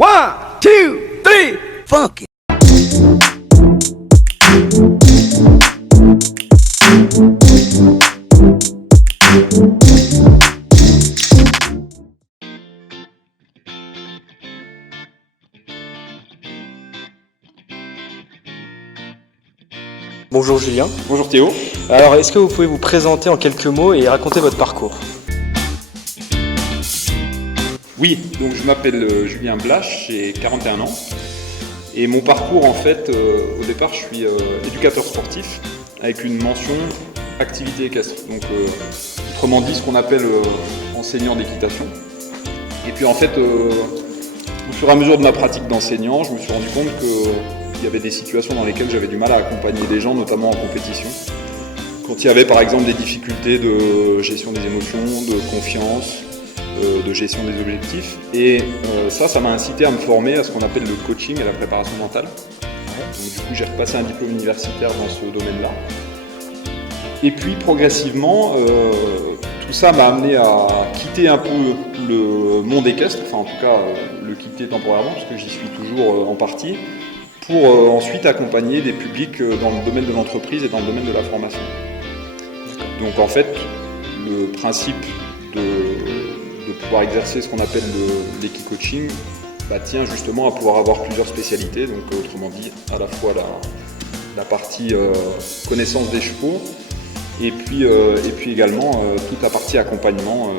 One, two, three, funk it. Bonjour Julien. Bonjour Théo. Alors, est-ce que vous pouvez vous présenter en quelques mots et raconter votre parcours? Oui, donc je m'appelle Julien Blache, j'ai 41 ans. Et mon parcours, en fait, au départ, je suis éducateur sportif avec une mention activité équestre. Donc, autrement dit, ce qu'on appelle enseignant d'équitation. Et puis, en fait, au fur et à mesure de ma pratique d'enseignant, je me suis rendu compte qu'il y avait des situations dans lesquelles j'avais du mal à accompagner des gens, notamment en compétition. Quand il y avait, par exemple, des difficultés de gestion des émotions, de confiance, de gestion des objectifs. Et ça m'a incité à me former à ce qu'on appelle le coaching et la préparation mentale. Donc, du coup, j'ai repassé un diplôme universitaire dans ce domaine-là. Et puis, progressivement, tout ça m'a amené à quitter un peu le monde équestre, enfin en tout cas le quitter temporairement, parce que j'y suis toujours en partie, pour ensuite accompagner des publics dans le domaine de l'entreprise et dans le domaine de la formation. Donc en fait, le principe de pouvoir exercer ce qu'on appelle l'équi-coaching tient justement à pouvoir avoir plusieurs spécialités, donc autrement dit à la fois la partie connaissance des chevaux et puis également toute la partie accompagnement,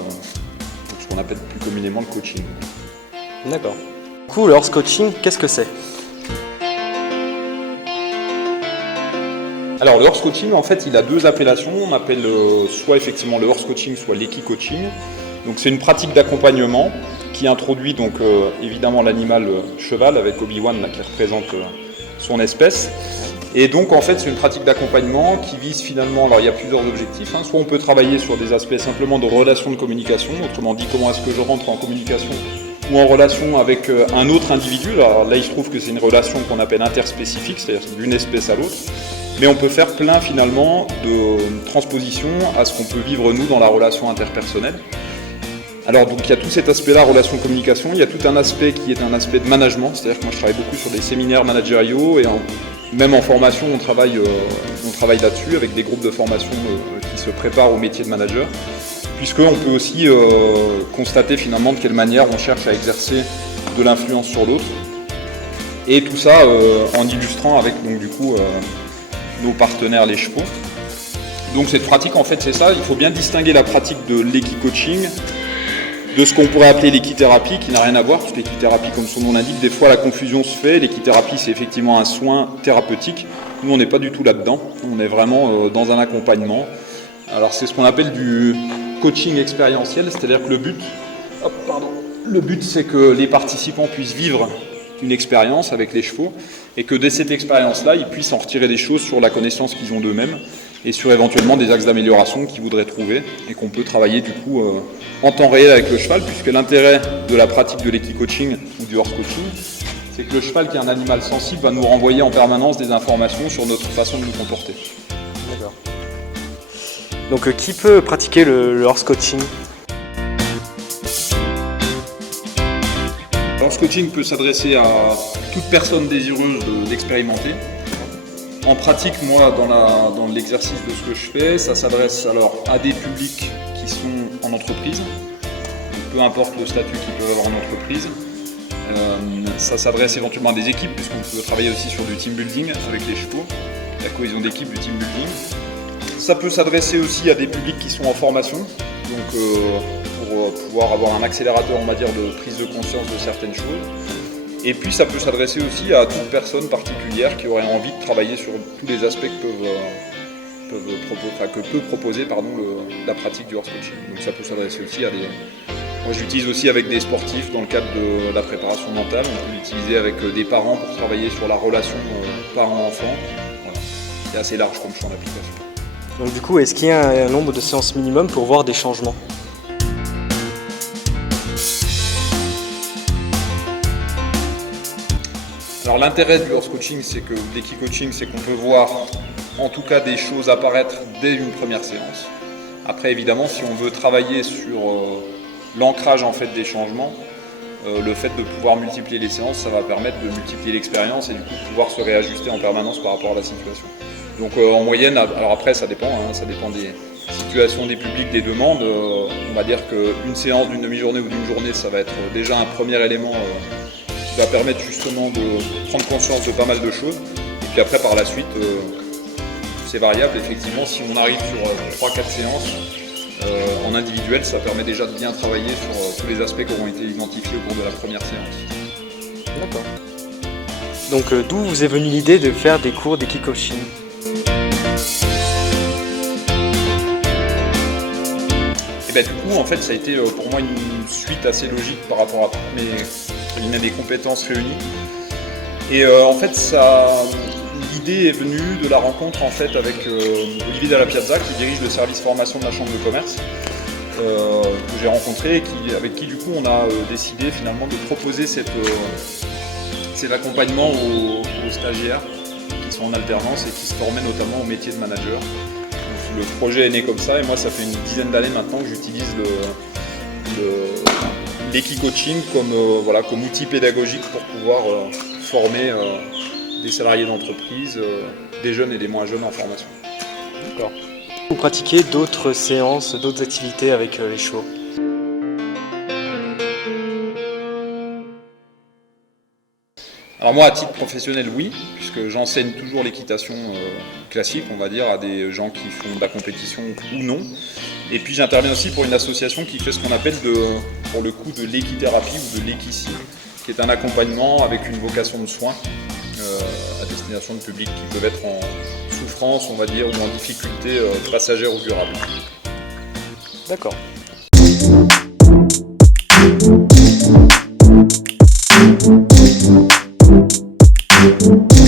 ce qu'on appelle plus communément le coaching. D'accord. Du coup, le horse coaching, qu'est-ce que c'est? Alors le horse coaching, en fait, il a deux appellations. On appelle soit effectivement le horse coaching, soit l'équi-coaching. Donc c'est une pratique d'accompagnement qui introduit donc évidemment l'animal cheval avec Obi-Wan qui représente son espèce. Et donc en fait c'est une pratique d'accompagnement qui vise finalement, alors il y a plusieurs objectifs, soit on peut travailler sur des aspects simplement de relation de communication, autrement dit comment est-ce que je rentre en communication ou en relation avec un autre individu. Alors là il se trouve que c'est une relation qu'on appelle interspécifique, c'est-à-dire d'une espèce à l'autre. Mais on peut faire plein finalement de transpositions à ce qu'on peut vivre nous dans la relation interpersonnelle. Alors donc il y a tout cet aspect-là, relation de communication, il y a tout un aspect qui est un aspect de management, c'est-à-dire que moi je travaille beaucoup sur des séminaires managériaux et même en formation on travaille là-dessus avec des groupes de formation qui se préparent au métier de manager, puisqu'on peut aussi constater finalement de quelle manière on cherche à exercer de l'influence sur l'autre. Et tout ça en illustrant avec donc du coup nos partenaires les chevaux. Donc cette pratique en fait c'est ça, il faut bien distinguer la pratique de l'équi-coaching de ce qu'on pourrait appeler l'équithérapie, qui n'a rien à voir, parce que l'équithérapie, comme son nom l'indique, des fois la confusion se fait. L'équithérapie, c'est effectivement un soin thérapeutique. Nous, on n'est pas du tout là-dedans. On est vraiment dans un accompagnement. Alors, c'est ce qu'on appelle du coaching expérientiel, c'est-à-dire que le but, c'est que les participants puissent vivre une expérience avec les chevaux et que de cette expérience-là, ils puissent en retirer des choses sur la connaissance qu'ils ont d'eux-mêmes et sur éventuellement des axes d'amélioration qu'ils voudraient trouver et qu'on peut travailler du coup en temps réel avec le cheval, puisque l'intérêt de la pratique de l'équi-coaching ou du horse coaching, c'est que le cheval qui est un animal sensible va nous renvoyer en permanence des informations sur notre façon de nous comporter. D'accord. Donc qui peut pratiquer le horse coaching? Le horse coaching peut s'adresser à toute personne désireuse d'expérimenter. En pratique, moi, dans l'exercice de ce que je fais, ça s'adresse alors à des publics qui sont en entreprise, donc peu importe le statut qu'ils peuvent avoir en entreprise. Ça s'adresse éventuellement à des équipes, puisqu'on peut travailler aussi sur du team building avec les chevaux, la cohésion d'équipe, du team building. Ça peut s'adresser aussi à des publics qui sont en formation, donc pour pouvoir avoir un accélérateur, on va dire, de prise de conscience de certaines choses. Et puis ça peut s'adresser aussi à toute personne particulière qui aurait envie de travailler sur tous les aspects que peut proposer la pratique du horse coaching. Donc ça peut s'adresser aussi à des... Moi j'utilise aussi avec des sportifs dans le cadre de la préparation mentale. On peut l'utiliser avec des parents pour travailler sur la relation parent-enfant. Voilà. C'est assez large comme champ d'application. Donc du coup, est-ce qu'il y a un nombre de séances minimum pour voir des changements? Alors l'intérêt du horse coaching, c'est que l'équi-coaching, c'est qu'on peut voir en tout cas des choses apparaître dès une première séance. Après évidemment, si on veut travailler sur l'ancrage en fait des changements, le fait de pouvoir multiplier les séances, ça va permettre de multiplier l'expérience et du coup de pouvoir se réajuster en permanence par rapport à la situation. Donc en moyenne, alors après ça dépend des situations, des publics, des demandes. On va dire qu'une séance d'une demi-journée ou d'une journée, ça va être déjà un premier élément qui va permettre justement de prendre conscience de pas mal de choses. Et puis après par la suite, c'est variable. Effectivement, si on arrive sur 3-4 séances, en individuel, ça permet déjà de bien travailler sur tous les aspects qui auront été identifiés au cours de la première séance. D'accord. Donc d'où vous est venue l'idée de faire des cours d'équicoaching? Et ben, du coup, en fait, ça a été pour moi une suite assez logique par rapport à toutes mes compétences réunies. Et en fait, l'idée est venue de la rencontre en fait, avec Olivier Dalla Piazza, qui dirige le service formation de la Chambre de commerce, que j'ai rencontré et avec qui du coup on a décidé finalement de proposer cet accompagnement aux stagiaires qui sont en alternance et qui se formaient notamment au métier de manager. Donc, le projet est né comme ça et moi ça fait une dizaine d'années maintenant que j'utilise l'Equicoaching comme outil pédagogique pour pouvoir former des salariés d'entreprise, des jeunes et des moins jeunes en formation. D'accord. Vous pratiquez d'autres séances, d'autres activités avec les chevaux? Alors moi, à titre professionnel, oui, puisque j'enseigne toujours l'équitation classique, on va dire, à des gens qui font de la compétition ou non. Et puis j'interviens aussi pour une association qui fait ce qu'on appelle pour le coup de l'équithérapie ou de l'équicie, qui est un accompagnement avec une vocation de soins à destination de publics qui peuvent être en souffrance, on va dire, ou en difficulté passagère ou durable. D'accord. Thank you.